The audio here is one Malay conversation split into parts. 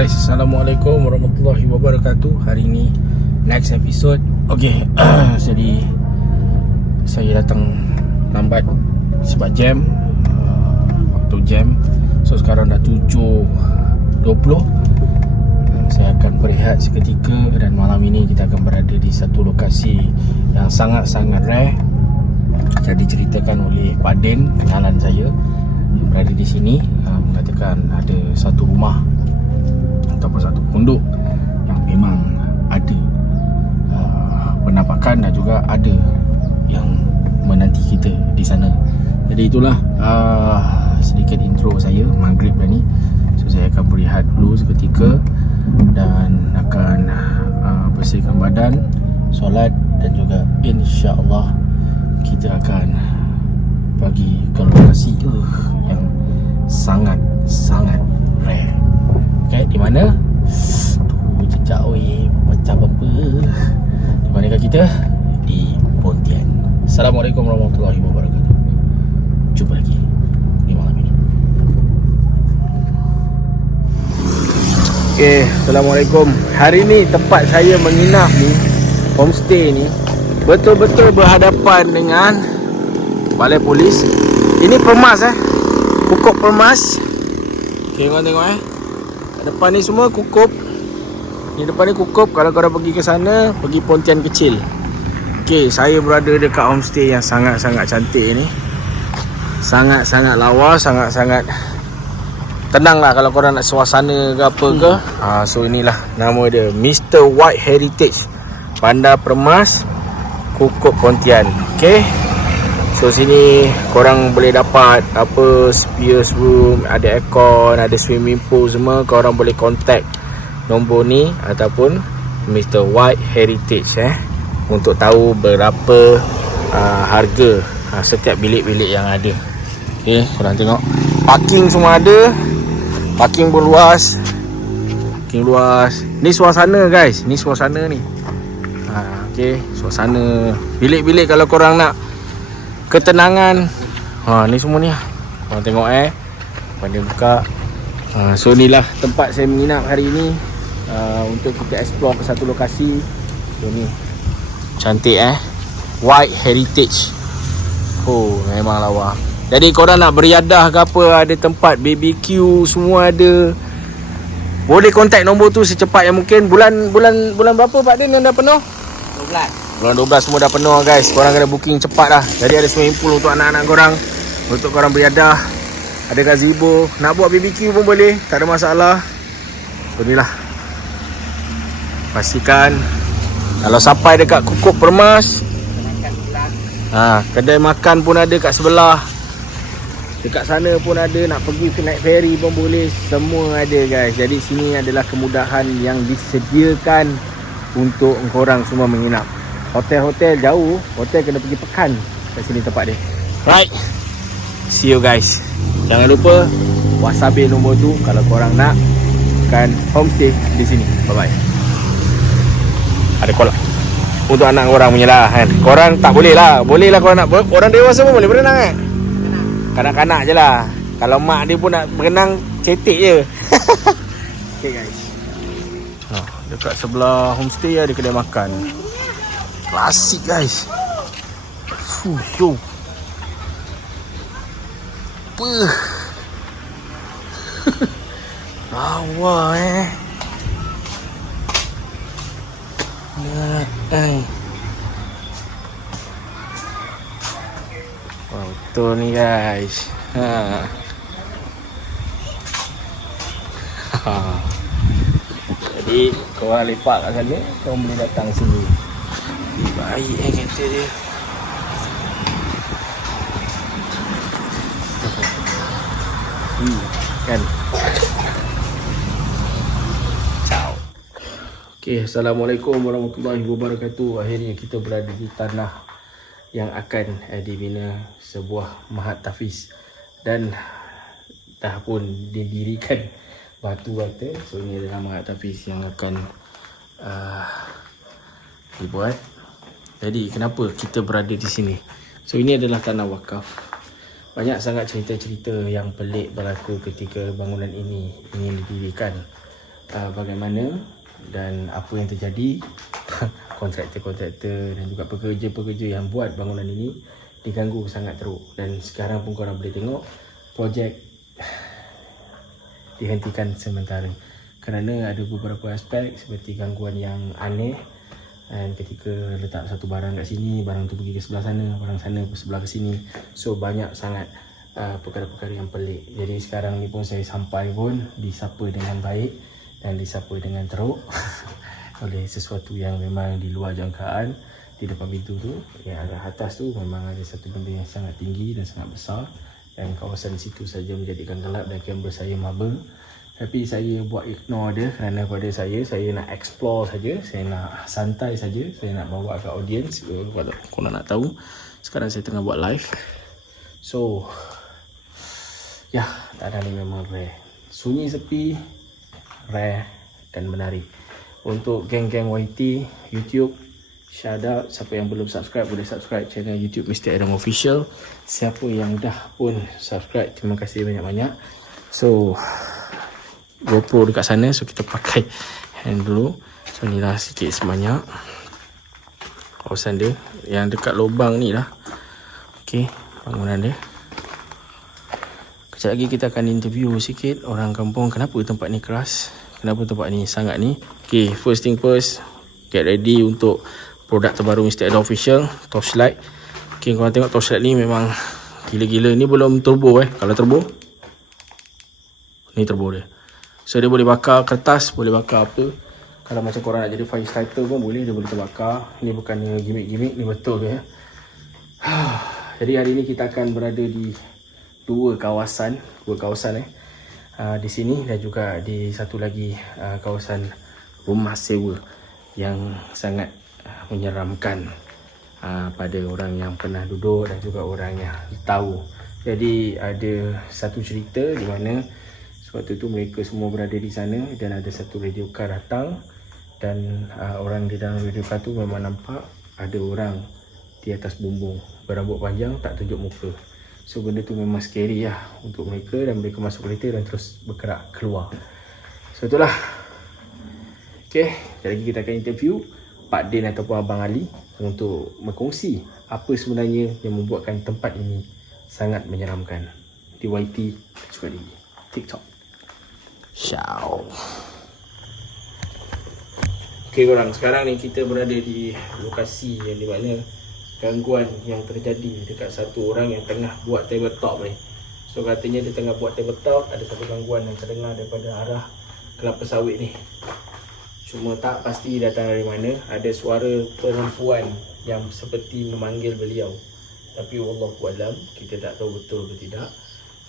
guys, Assalamualaikum warahmatullahi wabarakatuh. Hari ni next episode. Okay, jadi saya datang lambat sebab jam, waktu jam. So sekarang dah 7.20. Saya akan berehat seketika dan malam ini kita akan berada di satu lokasi yang sangat-sangat rare. Jadi diceritakan oleh Pak Din, kenalan saya yang berada di sini, mengatakan ada satu rumah ataupun satu pondok yang memang ada penampakan dan juga ada yang menanti kita di sana. Jadi itulah sedikit intro saya maghrib dah ni. So saya akan berehat dulu seketika dan akan bersihkan badan, solat dan juga insya-Allah kita akan pergi ke lokasi yang sangat-sangat rare. Okay, di mana? Tu jejak macam apa? Di manakah kita? Di Pontian. Assalamualaikum warahmatullahi wabarakatuh. Jumpa lagi di malam ini. Okay, Assalamualaikum. Hari ni tempat saya menginap ni, homestay ni, betul-betul berhadapan dengan balai polis. Ini Permas Kukup Permas. Okay, korang tengok depan ni semua Kukup. Ni depan ni Kukup. Kalau korang pergi ke sana, pergi Pontian kecil. Okay, saya berada dekat homestay yang sangat-sangat cantik ni. Sangat-sangat lawa, sangat-sangat tenang lah kalau korang nak suasana ke apa ke. So inilah nama dia, Mr. White Heritage Bandar Permas, Kukup Pontian. Okay, so sini korang boleh dapat apa, Spears room, ada aircon, ada swimming pool semua. Korang boleh contact nombor ni ataupun Mr. White Heritage untuk tahu berapa harga setiap bilik-bilik yang ada. Okay, korang tengok parking semua ada. Parking pun luas. Parking luas. Ni suasana guys, ni suasana ni. Okay, suasana bilik-bilik kalau korang nak ketenangan. Ni semua ni korang tengok pandai buka. So inilah tempat saya menginap hari ini, untuk kita explore ke satu lokasi. So ni cantik White Heritage. Memang lawa. Jadi korang nak beriadah ke apa, ada tempat BBQ semua ada. Boleh contact nombor tu secepat yang mungkin. Bulan berapa Pak Din yang dah penuh? 12. Bulan 12 semua dah penuh guys. Korang kena booking cepat lah. Jadi ada swimming pool untuk anak-anak korang, untuk korang beriadah. Ada gazebo. Nak buat BBQ pun boleh, tak ada masalah. So inilah, pastikan kalau sampai dekat Kukup Permas, kedai makan pun ada kat sebelah. Dekat sana pun ada, nak pergi naik ferry pun boleh. Semua ada guys. Jadi sini adalah kemudahan yang disediakan untuk korang semua menginap. Hotel-hotel jauh, hotel kena pergi pekan. Kat sini tempat dia. Right, see you guys. Jangan lupa wasabi nombor tu kalau korang nak kan homestay di sini. Bye bye. Ada kolak untuk anak korang punya lah kan. Korang tak boleh lah. Boleh lah korang nak. Orang dewasa pun boleh berenang kanak-kanak je lah. Kalau mak dia pun nak berenang, cetek je. Okay guys, dekat sebelah homestay ada kedai makan. Klasik guys. Yo. Lawa betul ni guys. Jadi korang lepak kat sana, korang boleh datang sini. Baik kereta dia. Kan. Ciao. Okay, Assalamualaikum warahmatullahi wabarakatuh. Akhirnya kita berada di tanah yang akan dibina sebuah Mahat Tafiz, dan dah pun didirikan batu-bata. So ini adalah Mahat Tafiz yang akan dibuat. Jadi kenapa kita berada di sini? So ini adalah tanah wakaf. Banyak sangat cerita-cerita yang pelik berlaku ketika bangunan ini ingin didirikan. bagaimana dan apa yang terjadi. Kontraktor-kontraktor dan juga pekerja-pekerja yang buat bangunan ini diganggu sangat teruk. Dan sekarang pun korang boleh tengok projek dihentikan sementara kerana ada beberapa aspek seperti gangguan yang aneh. Dan ketika letak satu barang kat sini, barang tu pergi ke sebelah sana, barang sana ke sebelah ke sini. So banyak sangat perkara-perkara yang pelik. Jadi sekarang ni pun saya sampai pun disapa dengan baik dan disapa dengan teruk oleh sesuatu yang memang di luar jangkaan. Di depan pintu tu, yang arah atas tu memang ada satu benda yang sangat tinggi dan sangat besar. Dan kawasan situ saja menjadikan gelap dan kamera saya maba. Tapi saya buat ignore dia kerana pada saya nak explore saja, saya nak santai saja, saya nak bawa ke audience. Kalau korang nak tahu, sekarang saya tengah buat live. So, ya, keadaan ni memang rare. Sunyi sepi, rare dan menarik. Untuk geng-geng YT, YouTube, shout out. Siapa yang belum subscribe, boleh subscribe channel YouTube Mr. Adam Official. Siapa yang dah pun subscribe, terima kasih banyak-banyak. So, GoPro dekat sana, so kita pakai hand dulu. So ni lah sikit sebanyak kawasan dia yang dekat lubang ni lah. Ok, bangunan dia. Kejap lagi kita akan interview sikit orang kampung, kenapa tempat ni keras, kenapa tempat ni sangat ni. Ok, first thing first, get ready untuk produk terbaru Mr. Adam Official, torchlight. Ok, korang tengok torchlight ni memang gila-gila. Ni belum turbo kalau turbo, ni turbo dia. So dia boleh bakar kertas, boleh bakar apa. Kalau macam korang nak jadi fire starter pun boleh, dia boleh terbakar. Ni bukannya gimmick-gimmick, ni betul dia. Jadi hari ni kita akan berada di dua kawasan di sini dan juga di satu lagi kawasan rumah sewa yang sangat menyeramkan pada orang yang pernah duduk dan juga orang yang tahu. Jadi ada satu cerita di mana waktu tu mereka semua berada di sana dan ada satu radio car datang dan orang di dalam radio car tu memang nampak ada orang di atas bumbung berambut panjang tak tunjuk muka. So benda tu memang scary lah untuk mereka dan mereka masuk kereta dan terus bergerak keluar. So itulah. Okay, sekali lagi kita akan interview Pak Din ataupun Abang Ali untuk berkongsi apa sebenarnya yang membuatkan tempat ini sangat menyeramkan di YT juga di TikTok. Ciao. Okay korang, sekarang ni kita berada di lokasi yang di mana gangguan yang terjadi dekat satu orang yang tengah buat tabletop ni. So katanya dia tengah buat tabletop, ada satu gangguan yang terdengar daripada arah kelapa sawit ni. Cuma tak pasti datang dari mana. Ada suara perempuan yang seperti memanggil beliau. Tapi wallahu alam, kita tak tahu betul ke tidak.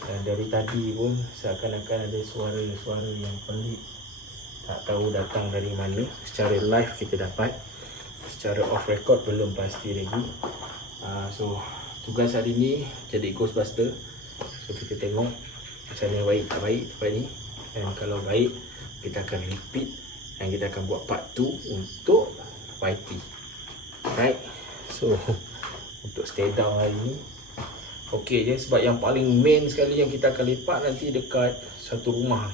Dan dari tadi pun seakan-akan ada suara-suara yang pelik, tak tahu datang dari mana. Secara live kita dapat, secara off record belum pasti lagi. So tugas hari ni jadi Ghostbuster. So kita tengok macam mana baik tak baik tempat ni. Dan kalau baik, kita akan repeat dan kita akan buat part 2 untuk YT. Right, so untuk stay down hari ni okey je, sebab yang paling main sekali yang kita akan lepak nanti dekat satu rumah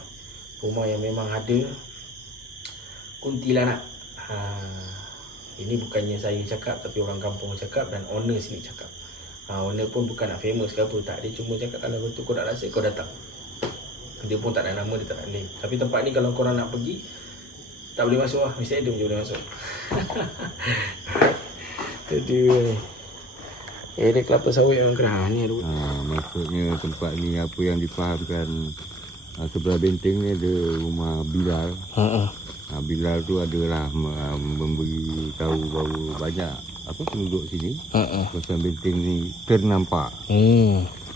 yang memang ada kuntilanak. Ini bukannya saya cakap, tapi orang kampung cakap dan owner sini cakap. Owner pun bukan nak famous ke apa, tak. Dia cuma cakap kalau betul kau nak rasa, kau datang. Dia pun tak ada nama, dia tak ada name. Tapi tempat ni kalau korang nak pergi, tak boleh masuk lah, mesti ada je boleh masuk. Aduh. Dia kelapa sawit yang kerah ni tu. Maksudnya tempat ni apa yang difahamkan, sebelah benteng ni ada rumah Bilal. Bilal tu adalah memberi tahu bahawa banyak penduduk sini. Kawasan benteng ni ternampak.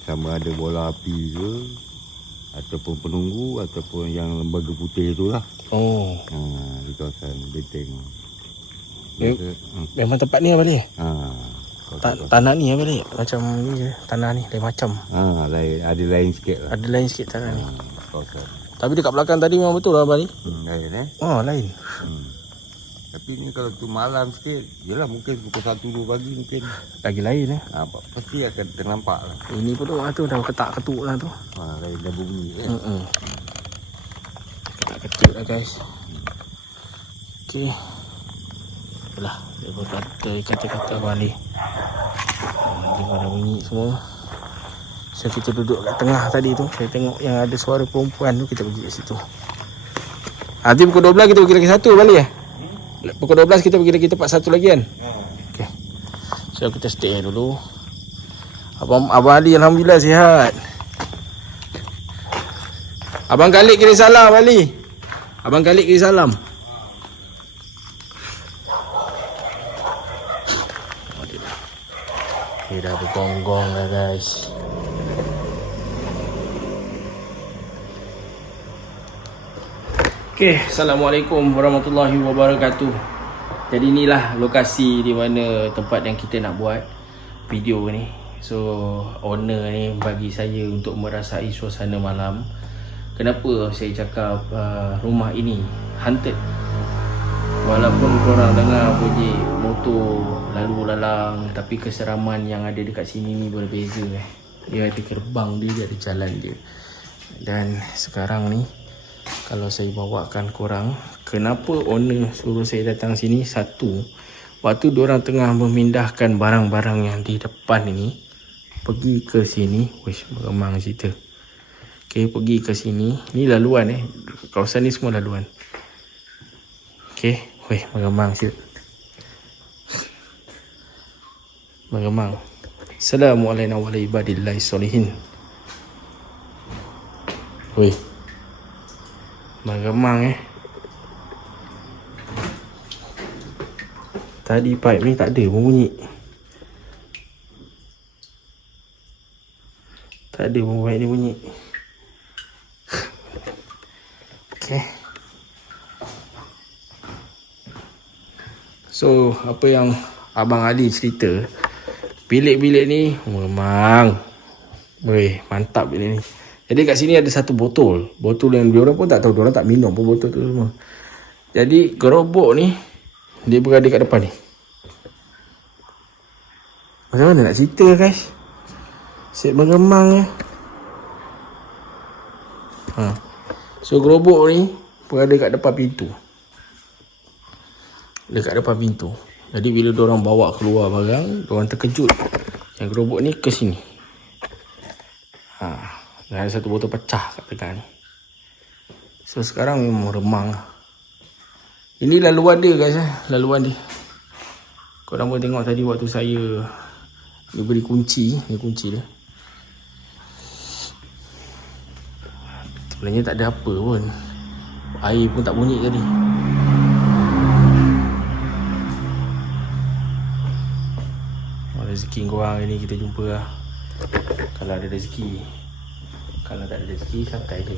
Sama ada bola api ke, ataupun penunggu, ataupun yang lembaga putih tu lah. Di kawasan benteng. Memang tempat ni apa dia? Tanah ni apa dia? Macam ni je. Tanah ni lain macam. Ada lain sikit lah. Ada lain sikit tanah ni. Kawasan. Tapi dekat belakang tadi memang betul lah abang ni. Lain lain. Tapi ni kalau tu malam sikit, yelah mungkin pukul 1-2 pagi mungkin. Lagi lain Pasti akan ternampak lah. Ini pun tu dah ketak-ketuk lah tu. Lain dah bunyi kan. ketik lah guys. Okay. Itulah dia berkata kata-kata balik. Dengar dah bunyi semua. So kita duduk kat tengah tadi tu. Saya tengok yang ada suara perempuan tu, kita pergi kat situ. Nanti pukul 12 kita pergi lagi satu balik Pukul 12 kita pergi lagi tempat satu lagi kan. Okay. So kita stay dulu. Abang Ali alhamdulillah sihat. Abang Khalid kirim salam Ali. Abang Khalid kirim salam. Dia dah bergonggong dah guys. Okay, Assalamualaikum warahmatullahi wabarakatuh. Jadi inilah lokasi di mana tempat yang kita nak buat video ni. So owner ni bagi saya untuk merasai suasana malam. Kenapa saya cakap rumah ini haunted? Walaupun korang dengar bunyi motor lalu lalang, tapi keseraman yang ada dekat sini ni berbeza. Dia ada gerbang dia ada jalan dia. Dan sekarang ni kalau saya bawakan korang, kenapa owner suruh saya datang sini? Satu, waktu diorang tengah memindahkan barang-barang yang di depan ini pergi ke sini. Wish, meremang cerita. Okay, pergi ke sini. Ni laluan kawasan ni semua laluan. Okay, weh, meremang siap. Meremang. Assalamualaikum warahmatullahi wabarakatuh. Weh, meremang Tadi pipe ni tak ada bunyi. Tak ada pipe ni bunyi. Okay. So, apa yang Abang Ali cerita, bilik-bilik ni memang mantap bilik ni. Jadi kat sini ada satu botol. Botol yang diorang pun tak tahu, diorang tak minum pun botol tu semua. Jadi gerobok ni dia berada kat depan ni. Macam mana nak cerita guys? Asyik meremang So gerobok ni berada kat depan pintu. Dekat depan pintu. Jadi bila diorang bawa keluar barang, diorang terkejut yang gerobok ni ke sini. Dan ada satu botol pecah kat tengah ni. So sekarang memang remang. Ini laluan dia guys. Laluan dia. Korang boleh tengok tadi waktu saya beri kunci. Ni kunci dia. Sebenarnya tak ada apa pun. Air pun tak bunyi tadi. Rezeki korang hari ni kita jumpa lah. Kalau ada rezeki. Kalau tak ada rezeki, santai je.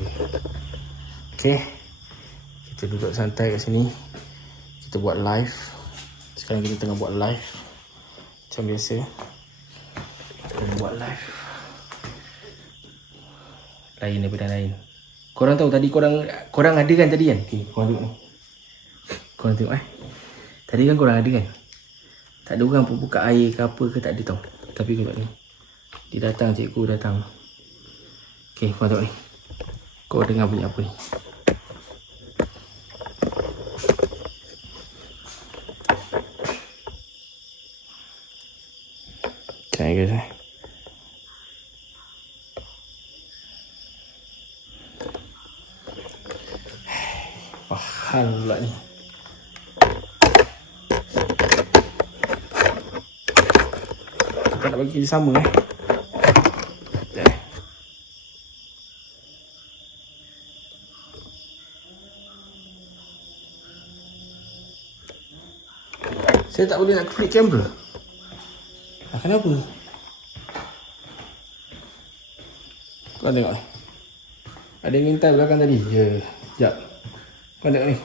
Okay. Kita duduk santai kat sini. Kita buat live. Sekarang kita tengah buat live. Macam biasa. Kita buat live. Lain daripada lain. Korang tahu tadi korang ada kan tadi kan? Okay, korang tengok ni. Korang tengok Tadi kan korang ada kan? Tak ada orang pun buka air ke apa ke, tak ada tau. Tapi korang ni. Dia datang, cikgu datang. Okay, korang tengok ni. Kau dengar bunyi apa ni? Okay guys Hal pula ni. Kita nak bagi sama Saya tak boleh nak flip kamera. Kenapa? Kau tengok ada yang minta belakang tadi. Sekejap. Kau tengok ni.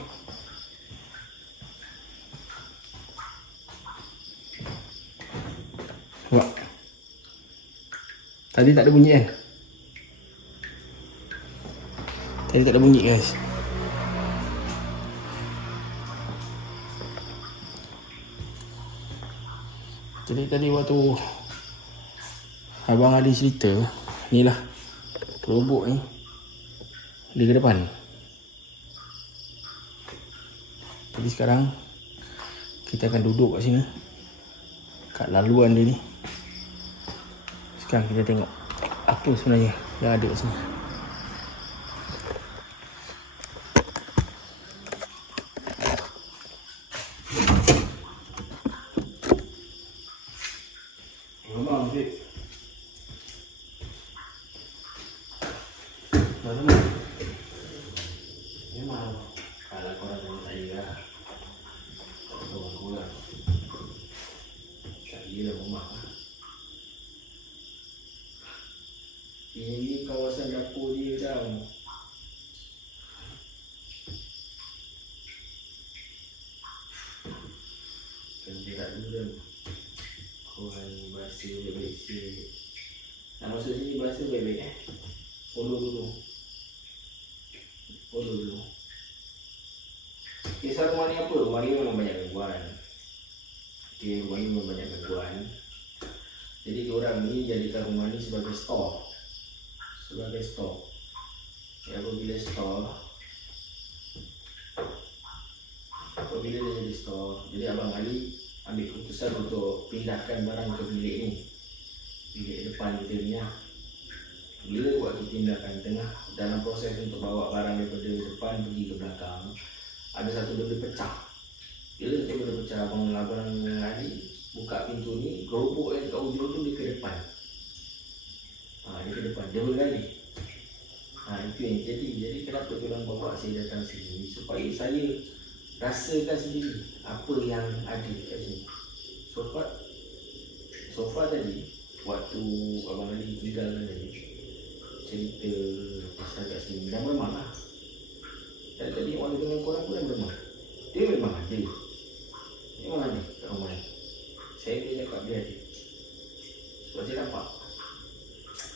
Nampak? Tadi tak ada bunyi kan? Tadi tak ada bunyi guys. Jadi tadi waktu Abang Ali cerita, ni lah gerobok ni dia ke depan. Jadi sekarang kita akan duduk kat sini, kat laluan dia ni. Sekarang kita tengok apa sebenarnya yang ada kat sini. Memang Fik. Memang kalau korang tanya saya lah, tak tahu aku lah. Tak gila rumah lah. Ini kawasan dapur dia tau. Kerja kat dulu dah. Korang bahasa baik-baik sikit. Nak masuk sini bahasa baik-baik Follow dulu. Follow dulu. Kisah rumah ni apa? Rumah ni memang banyak gangguan. Okay, rumah ni memang banyak gangguan. Jadi korang ni jadikan rumah ni sebagai store. Sebagai store. Ya, apabila store, apabila dia jadi store, jadi Abang Ali ambil keputusan untuk pindahkan barang ke bilik ni, bilik depan kita ni lah. Bila waktu pindahkan tengah dalam proses untuk bawa barang daripada depan pergi ke belakang, ada satu benda pecah. Bila satu benda pecah, Abang Ali buka pintu ni, gerobok yang kat ujung tu dia ke depan. Dia ke depan, dia berlari. Itu yang jadi kenapa diorang bawa saya datang sini, supaya saya rasakan sendiri apa yang ada kat sini. So far tadi, waktu Abang Ali tinggalkan tadi, cerita pasal kat sini dan memang lah. Dan tadi orang dengan korang pun yang memang, dia memang ada. Memang ada kat rumah ni. Saya boleh cakap dia ada. Sebab saya nampak.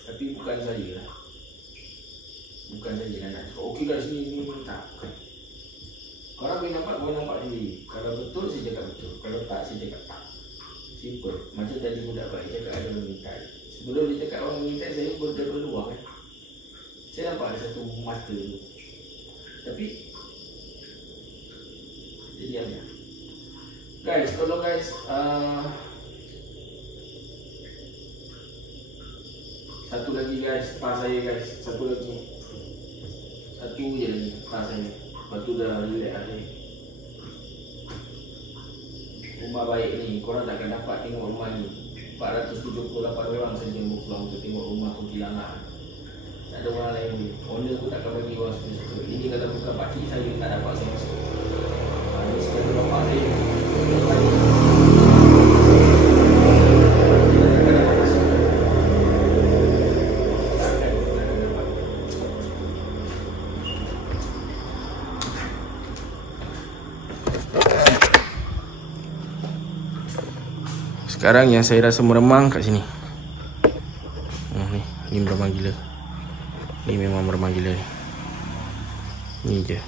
Tapi bukan saya lah. Bukan saya yang nak cakap, okey kat sini ni, tak. Bukan. Korang boleh nampak sendiri. Kalau betul, saya cakap betul. Kalau tak, saya cakap tak. Simple. Macam tadi budak baik cakap ada orang mintai. Sebelum dia cakap orang mintai, saya pun dah berluar kan. Saya nampak ada satu mata tu. Tapi jadi apa? Guys, tolong guys, satu lagi guys, tas saya guys, satu je lagi tas saya. Lepas tu dah relax lah saya. Rumah baik ni, korang takkan dapat tengok rumah ni. 478 orang saja yang berpulang untuk tengok rumah kuntilanak. Tak ada orang lain ni. Owner pun takkan bagi orang suka-suka. Ini kalau bukan pakcik saya, tak dapat saya masuk. Ini sekali bapak saya. Sekarang yang saya rasa meremang kat sini. Ni meremang gila. Ni memang meremang gila ni. Ni je.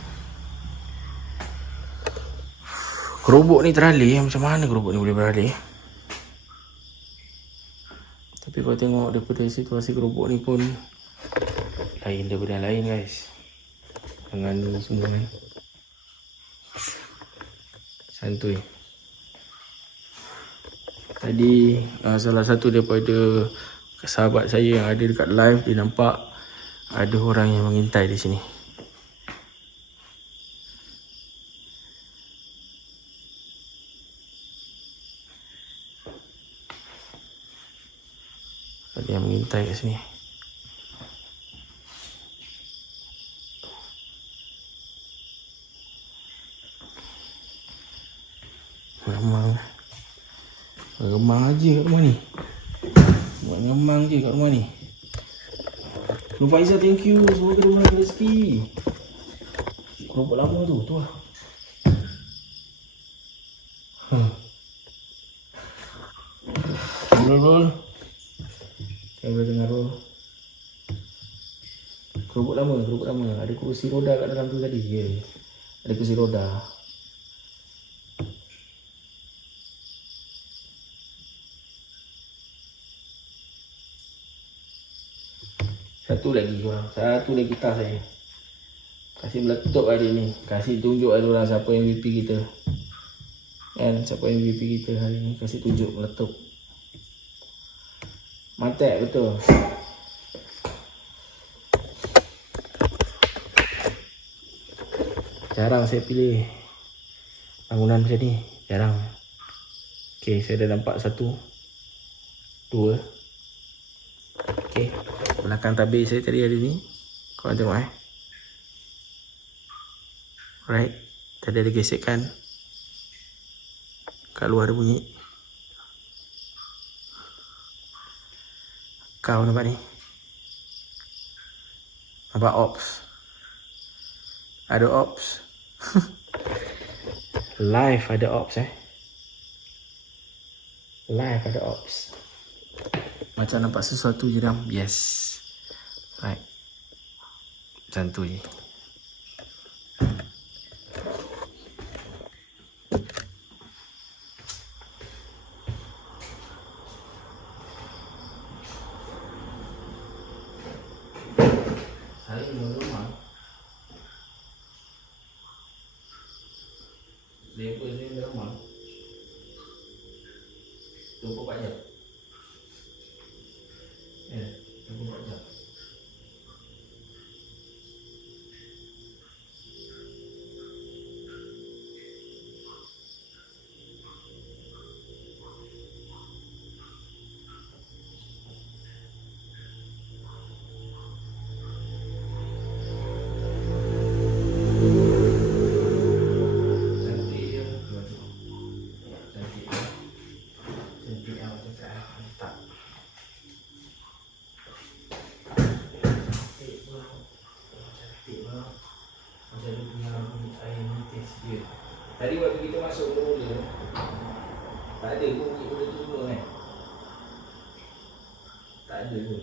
Gerobok ni teralih. Macam mana gerobok ni boleh beralih? Tapi kalau tengok daripada situasi gerobok ni pun lain daripada yang lain guys. Dengan ni semua ni. Santuy. Tadi salah satu daripada sahabat saya yang ada dekat live, dia nampak ada orang yang mengintai di sini. Ada yang mengintai kat sini. Remang aja kat rumah ni. Buat remang je kat rumah ni. Nur Faizal, thank you. Semoga dia menang rezeki. Keropok lama tu lah. Roll. Kamera tengah roll. Keropok lama. Ada kursi roda kat dalam tu tadi. Ya. Ada kursi roda. Satu lagi tas saya. Kasih meletup hari ni. Kasih tunjuk ada orang siapa MVP kita. Kan, siapa MVP kita hari ni. Kasih tunjuk meletup. Mantap betul. Jarang saya pilih bangunan macam ni. Jarang. Okay, saya dah nampak 1 2. Okay, belakang tabir saya tadi hari ni. Korang tengok Alright. Tadi ada gesekan. Kat luar ada bunyi. Kau nampak ni? Nampak ops? Ada ops. Live ada ops Live ada ops. Macam nampak sesuatu je dah. Yes. Right. Macam tu je. Saya rumah. Level ni rumah. 24 jam. Ya, 24 jam. Tadi waktu kita masuk mula, tak ada pun bunyi benda tu semua kan. Tak ada pun.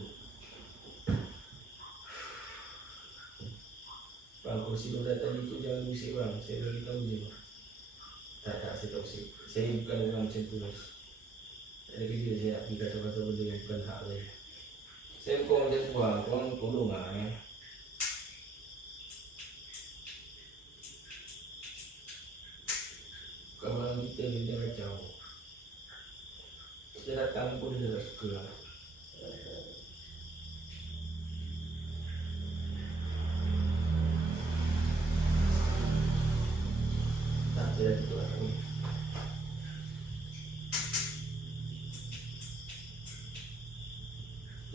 Bang, kursi roda tadi tu jangan usik bang. Saya dah beritahu je. Tak, saya tak usik. Saya bukan orang macam tu guys. Tak ada kerja saya nak pergi kata-kata benda yang bukan hak saya. Saya bukan orang macam tu bang. Korang tolong lah Kalau kita ni dia kacau. Kita datang pun dia tak suka lah. Tak, saya dah tutup lah.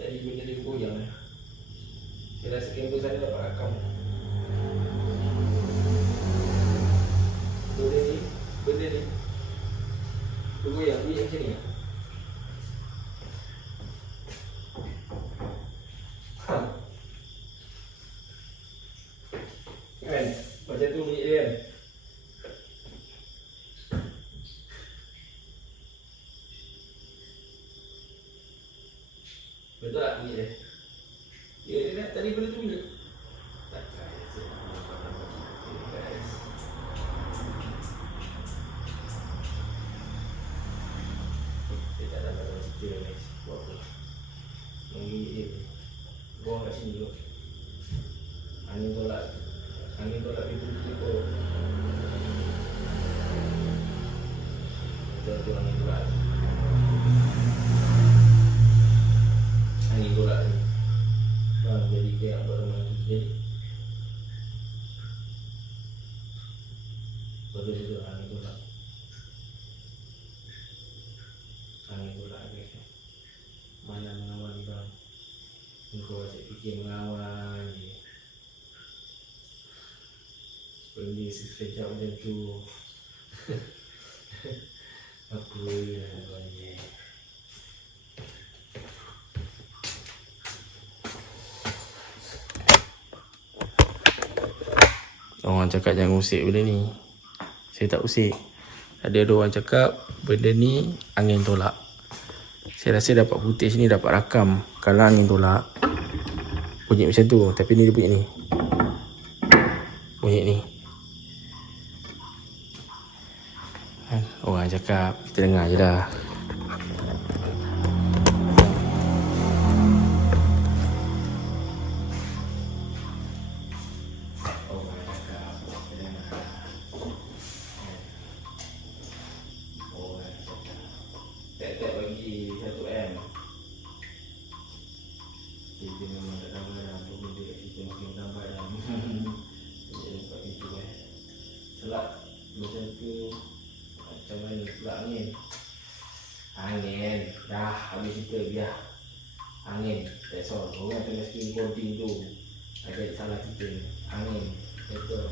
Jadi benda dia goyang lah. Saya rasa kabel sana dapat rakam. Benda ni bergoyang, bunyi macam ni. Kan? Macam tu bunyi dia kan? Betul tak bunyi dia? Ya, tadi benda tu bunyi. Takkan saya nak nampak guys. Dia tak dapat cerita guys. Buat apa? Menggigit dia. Buang kat sini dulu. Angin tolak pintu tutup. Betul angin tolak. Angin tolak ni. Bang, jadi dia nak buat rumah tu jadi. Betul angin tolak. Angin tolak guys. Mana mengawal ni bang. Engkau asyik fikir mengawal je. Benda sekejap macam tu. Apa yang banyak. Orang cakap jangan usik benda ni. Saya tak usik. Ada orang cakap benda ni angin tolak. Saya rasa dapat footage ni, dapat rakam. Kalau angin tolak bunyi macam tu. Tapi ni dia bunyi ni. Bunyi ni. Orang cakap, kita dengar je lah. Oh Angin. That's all. Orang kena skin coating tu. Agak salah kita. Angin. Betul.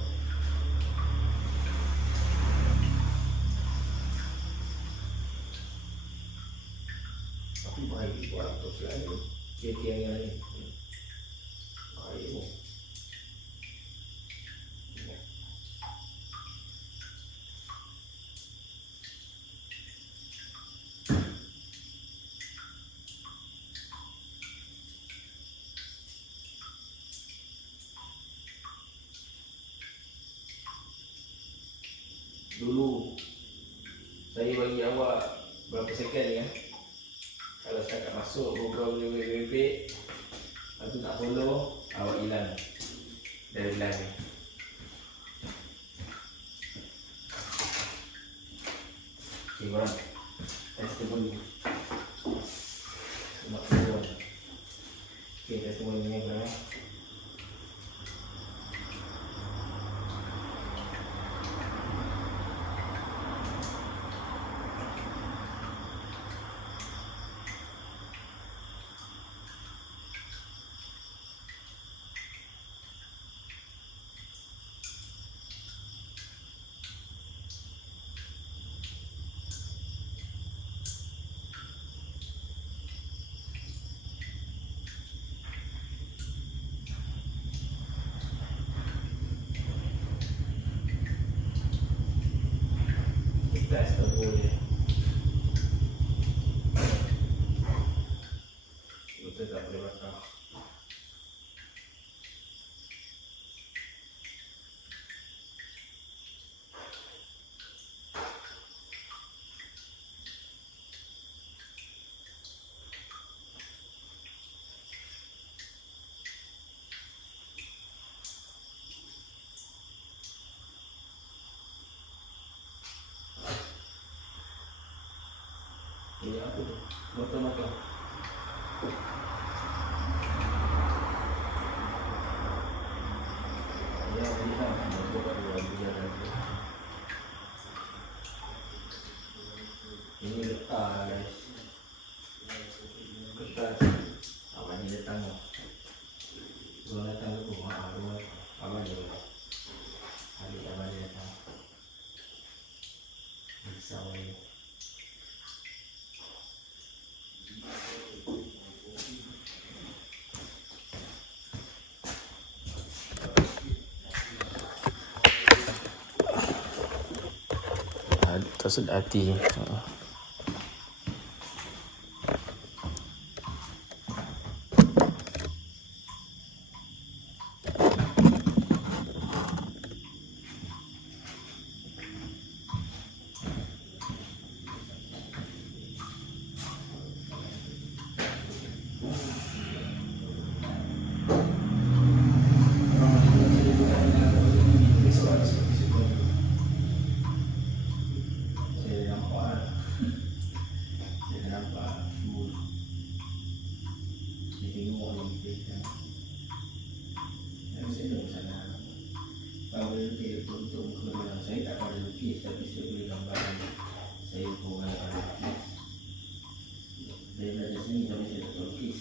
Tapi baik buat apa selalu. Kira-kira yang ni. Baik pun. Dulu saya bagi awak berapa second ya. Kalau setakat masuk program WWP, lepas tu nak follow, awak hilang dari line ni. Okay korang, testimoni. Terima kasih korang. Okay, testimoni ni korang. Test the boleh. Betul tak boleh bakar. Ini apa tu? Motor-motor. Ya, ini kan motor kat luar dia lagi. Ini letak guys. Kertas. Abang ni datang lah. Abang datang ke rumah. Abang ni datang. Adik abang ni datang. Risau ni. Tersedar hati. Saya tak pandai lukis, tapi saya boleh gambarkan. Saya pun pandai lukis. Saya belajar sini tapi saya tak tahu lukis.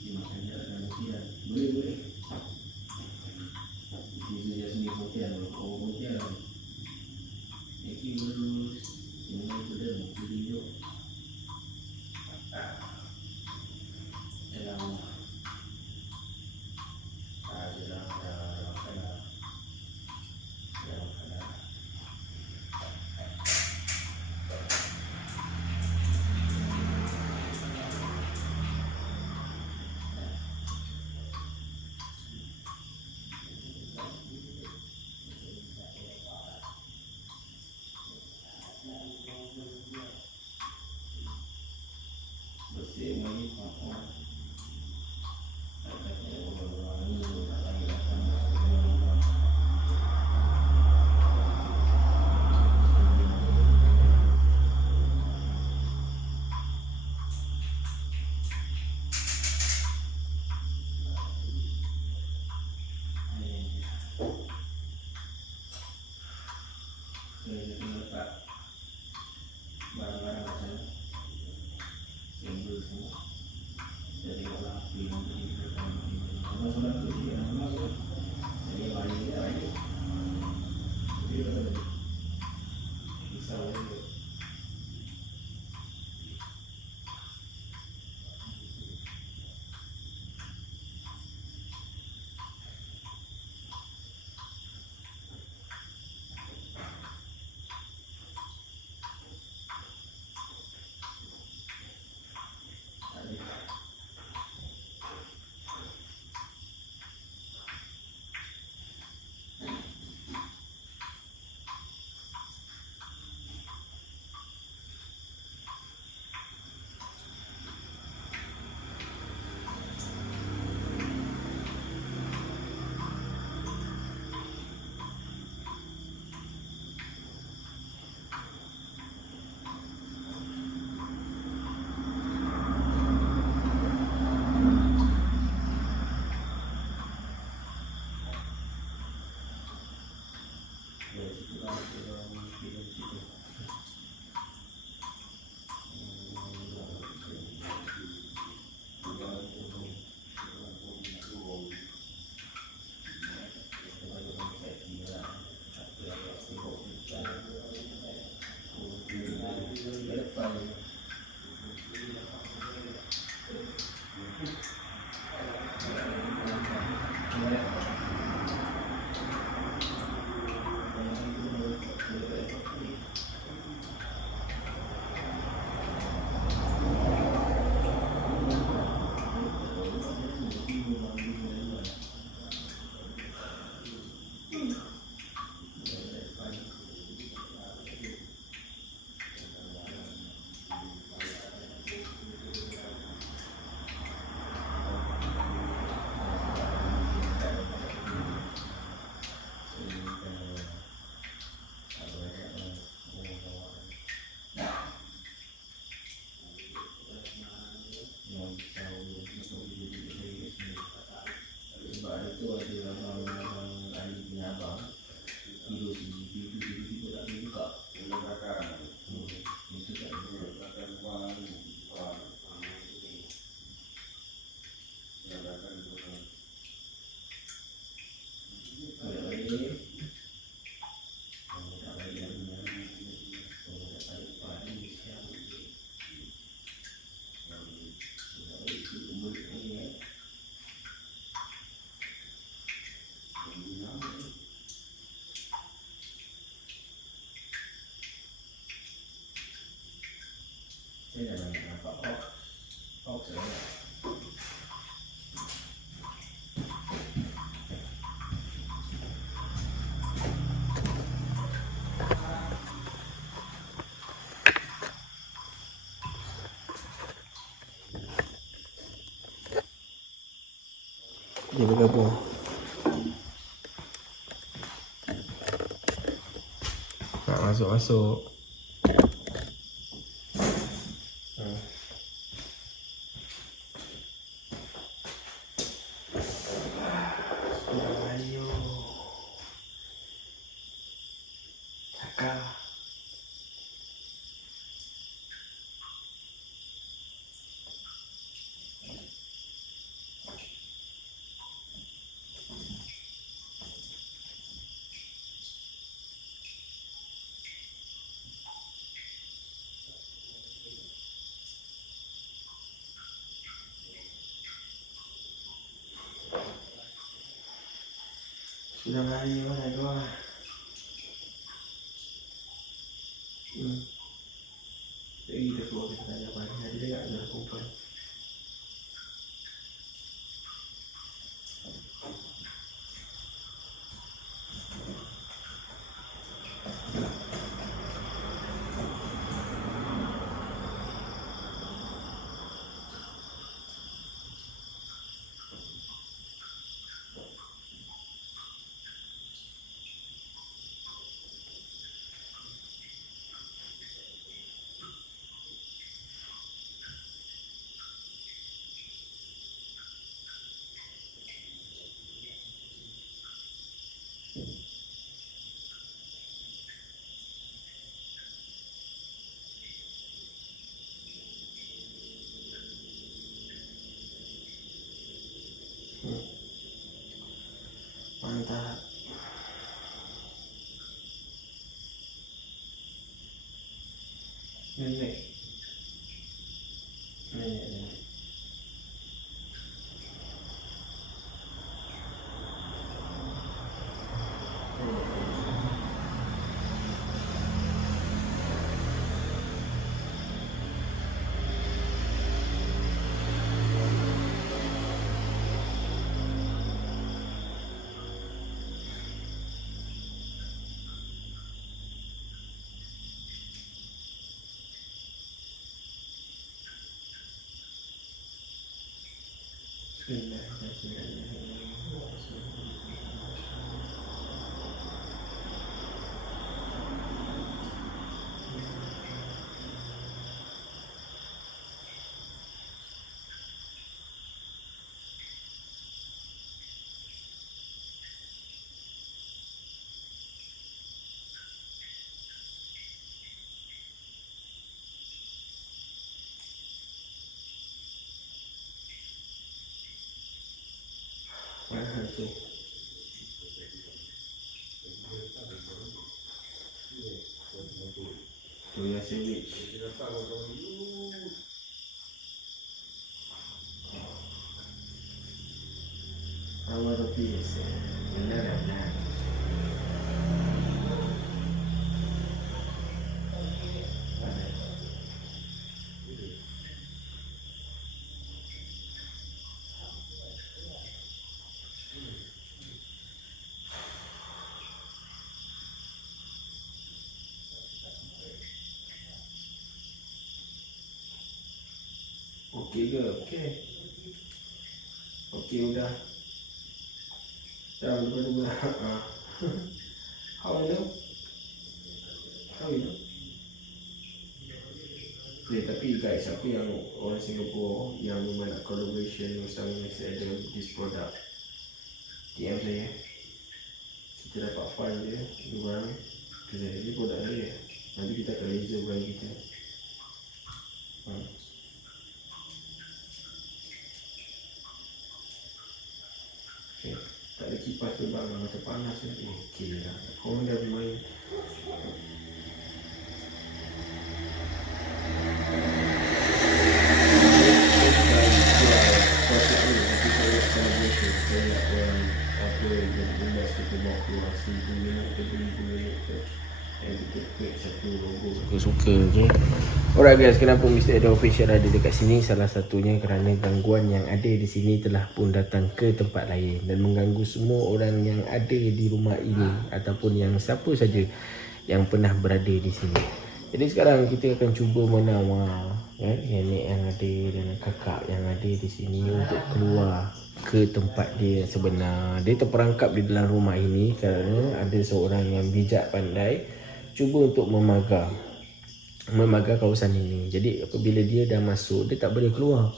Dia makan jalan lukisan. Boleh. Dia sendiri hotel. Oh hotel. Neki lurus. Semua itu dah mungkin hidup. Dalam Dia bergabung. Nak masuk-masuk. Ayo. Cakap. Sudah lari mana dua. Jadi kita keluar kita tanya apa ni. Jadi dia ada kumpulan. Mantap. Nenek. Nenek. Okay. Soya sandwich. Awal roti benar benar. Okey ke? Okey. Okey udah. Dah dua-dua. How you know? How you know? Tapi guys, apa yang orang Singapore yang memang nak collaboration sama saya ada this product, DM saya. Kita dapat file dia, diorang kita jadi produk dia. Nanti kita akan laser brand kita. Okay. Tak ada kipas terbang, mata panas ni. Okey lah. Kau dah bermain. Suka-suka je. Alright guys, kenapa Mr. Edo Official ada dekat sini? Salah satunya kerana gangguan yang ada di sini telah pun datang ke tempat lain dan mengganggu semua orang yang ada di rumah ini ataupun yang siapa saja yang pernah berada di sini. Jadi sekarang kita akan cuba menawar nenek yang ada dan kakak yang ada di sini untuk keluar ke tempat dia sebenar. Dia terperangkap di dalam rumah ini kerana ada seorang yang bijak pandai cuba untuk memagar kawasan ini. Jadi apabila dia dah masuk, dia tak boleh keluar.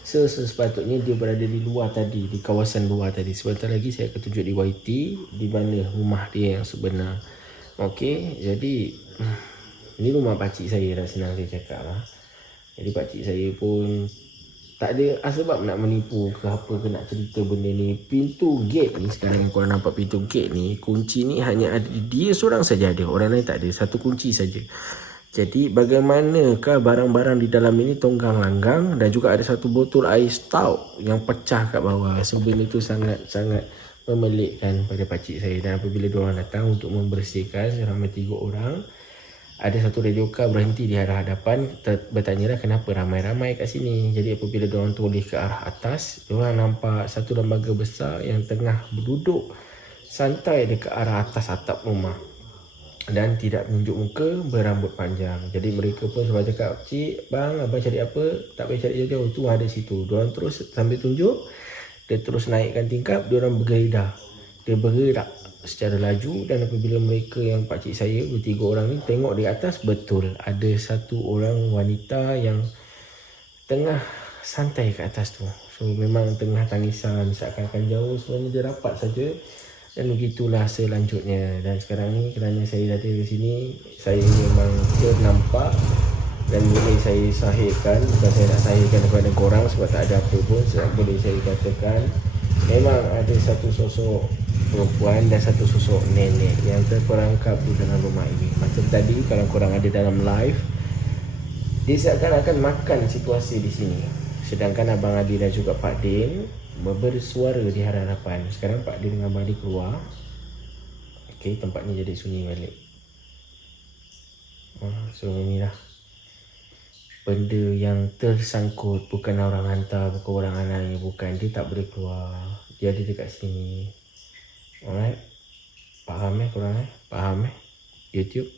Sepatutnya dia berada di luar tadi, di kawasan luar tadi. Sebentar lagi saya akan tunjuk di YT di mana rumah dia yang sebenar. Okey, jadi ini rumah pakcik saya dah, senang saya cakap lah. Jadi pakcik saya pun tak ada sebab nak menipu ke apa ke nak cerita benda ni. Pintu gate ni, sekarang korang nampak pintu gate ni, kunci ni hanya ada dia seorang saja ada. Orang lain tak ada, satu kunci saja. Jadi bagaimanakah barang-barang di dalam ini tonggang langgang dan juga ada satu botol air stout yang pecah kat bawah. Sebenarnya itu sangat-sangat memelikkan pada pakcik saya. Dan apabila diorang datang untuk membersihkan ramai 3 orang, ada satu radio car berhenti di arah hadapan. Bertanyalah kenapa ramai-ramai kat sini. Jadi apabila diorang toleh ke arah atas, diorang nampak satu lembaga besar yang tengah berduduk santai dekat arah atas atap rumah dan tidak menunjuk muka, berambut panjang. Jadi mereka pun sebab cakap, "Cik, bang, abang cari apa? Tak payah cari jauh-jauh, tu ada situ." Diorang terus sambil tunjuk, dia terus naikkan tingkap, diorang bergerak. Dia bergerak secara laju dan apabila mereka yang pakcik saya, 3 orang ni tengok di atas, betul ada satu orang wanita yang tengah santai kat atas tu. So memang tengah tangisan, seakan-akan jauh, sebenarnya dia rapat saja. Dan begitulah selanjutnya. Dan sekarang ni kerana saya ada di sini, saya memang ternampak dan boleh saya sahihkan. Bukan saya nak sahihkan kepada korang sebab tak ada apa pun. Sebab boleh saya katakan memang ada satu sosok perempuan dan satu sosok nenek yang terperangkap di dalam rumah ini. Macam tadi kalau korang ada dalam live, dia seakan-akan makan situasi di sini. Sedangkan Abang Adi dan juga Pak Din bersuara di hadapan. Sekarang Pak Din dengan Abang Adi keluar. Okey, tempatnya jadi sunyi balik. So inilah benda yang tersangkut. Bukan orang hantar, bukan orang anaknya, bukan. Dia tak boleh keluar. Dia ada dekat sini. Alright. Faham korang Faham YouTube.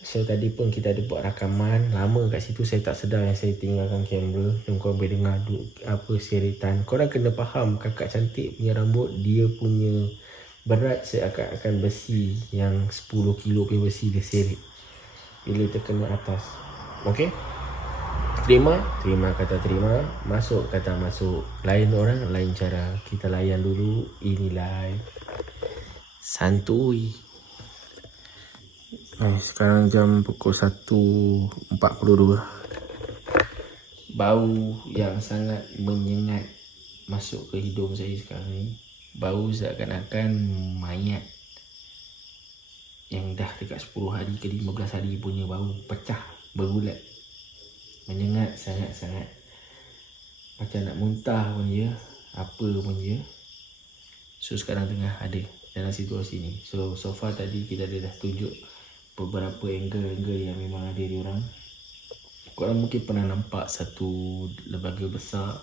So tadi pun kita ada buat rakaman lama kat situ, saya tak sedar yang saya tinggalkan kamera. Dan korang boleh dengar apa seritan. Korang kena faham kakak cantik punya rambut, dia punya berat seakan-akan besi yang 10 kilo punya besi dia seret bila terkena atas. Okey, terima kata terima, masuk kata masuk. Lain orang lain cara, kita layan dulu. Ini live santuy. Sekarang jam pukul 1.42. Bau yang sangat menyengat masuk ke hidung saya sekarang ni. Bau seakan-akan mayat. yang dah dekat 10 hari ke 15 hari punya baru pecah, bergulat, menyengat sangat-sangat, macam nak muntah pun je, apa pun je. So sekarang tengah ada dalam situasi ni. So far tadi kita dah tunjuk beberapa angle yang memang ada diorang. Korang mungkin pernah nampak satu lembaga besar,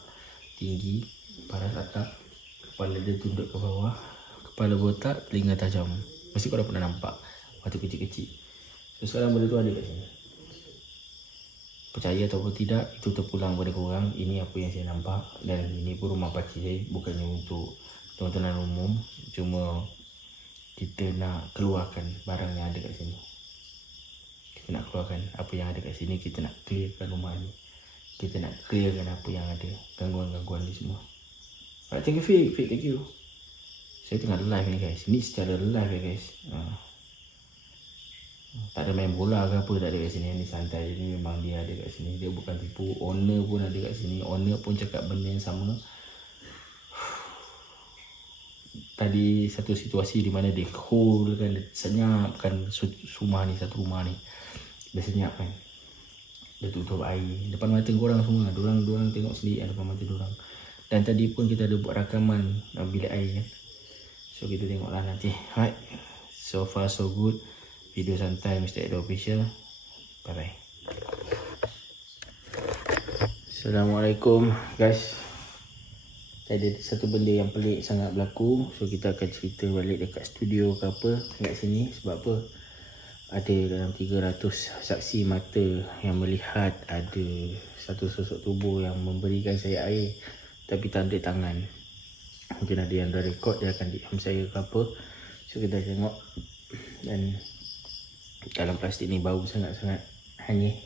tinggi, paras atap, kepala dia tunduk ke bawah, kepala botak, telinga tajam. Mesti korang pernah nampak waktu kecil-kecil. So sekarang benda tu ada kat sini. Percaya ataupun tidak, itu terpulang pada korang. Ini apa yang saya nampak. Dan ini pun rumah pakcik saya, bukannya untuk tontonan umum. Cuma kita nak keluarkan barang yang ada kat sini. Kita nak keluarkan apa yang ada kat sini. Kita nak clearkan rumah ni. Kita nak clearkan apa yang ada, gangguan-gangguan ni semua. Alright, thank you Fik, thank you. Saya tengah live ni guys. Ni secara live ya guys. Tak ada main bola ke apa, tak ada kat sini. Ni santai, ni memang dia ada kat sini. Dia bukan tipu. Owner pun ada kat sini. Owner pun cakap benda yang sama. Tadi satu situasi di mana dia cool kan, dia senyap kan rumah ni, satu rumah ni. Dia senyap kan. Dia tutup air depan mata korang semua. Diorang tengok sendiri depan mata diorang. Dan tadi pun kita ada buat rakaman bilik air kan. So kita tengoklah nanti. Alright. So far so good. Video santai Mr. Edo Official. Bye bye. Assalamualaikum guys. Ada satu benda yang pelik sangat berlaku. So kita akan cerita balik dekat studio ke apa kat sini. Sebab apa? Ada dalam 300 saksi mata yang melihat ada satu sosok tubuh yang memberikan saya air tapi tak ada tangan. Mungkin ada yang dah rekod, dia akan DM saya ke apa. So kita tengok. Dan dalam plastik ni bau sangat-sangat hanyir.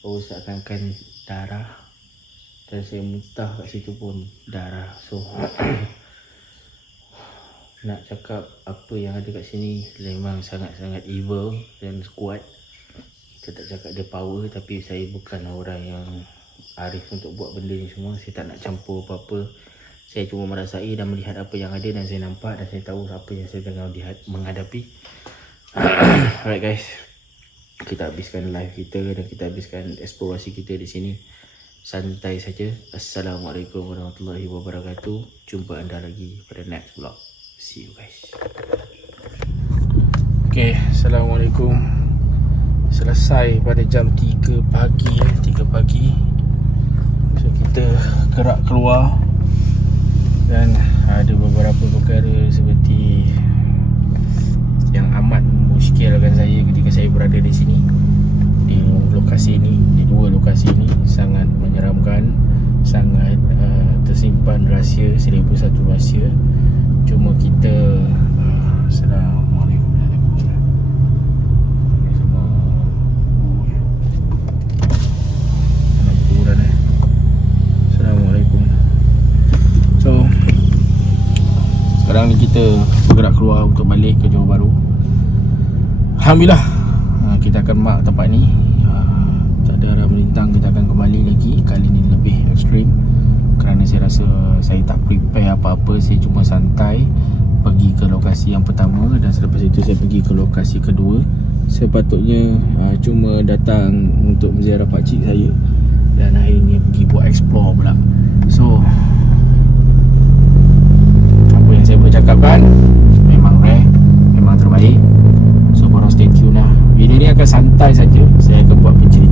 Bau seakan-akan darah. Dan saya muntah kat situ pun darah. So nak cakap apa yang ada kat sini memang sangat-sangat evil dan kuat. Kita tak cakap dia power, tapi saya bukan orang yang arif untuk buat benda ni semua. Saya tak nak campur apa-apa. Saya cuma merasai dan melihat apa yang ada, dan saya nampak dan saya tahu apa yang saya tengah menghadapi. Alright guys, kita habiskan live kita dan kita habiskan eksplorasi kita di sini. Santai saja. Assalamualaikum warahmatullahi wabarakatuh. Jumpa anda lagi pada next vlog. See you guys. Okay, Assalamualaikum. Selesai pada jam 3 pagi. 3 pagi. So kita gerak keluar. Dan ada beberapa perkara seperti yang amat muskilkan saya ketika saya berada di sini, di lokasi ini, di dua lokasi ini. Sangat menyeramkan, sangat tersimpan rahsia, 1001 rahsia. Cuma kita Assalamualaikum Assalamualaikum. So sekarang ni kita bergerak keluar untuk balik ke Johor Bahru. Alhamdulillah, kita akan mark tempat ni. Tak ada arah melintang, kita akan kembali lagi. Kali ni lebih ekstrim kerana saya rasa saya tak prepare apa-apa. Saya cuma santai pergi ke lokasi yang pertama, dan selepas itu saya pergi ke lokasi kedua. Sepatutnya cuma datang untuk menziarah pakcik saya, dan akhirnya pergi buat explore pula. So apa yang saya boleh cakapkan, memang rare, memang terbaik. So korang stay tune lah. Video ni akan santai saja. Saya akan buat pencerita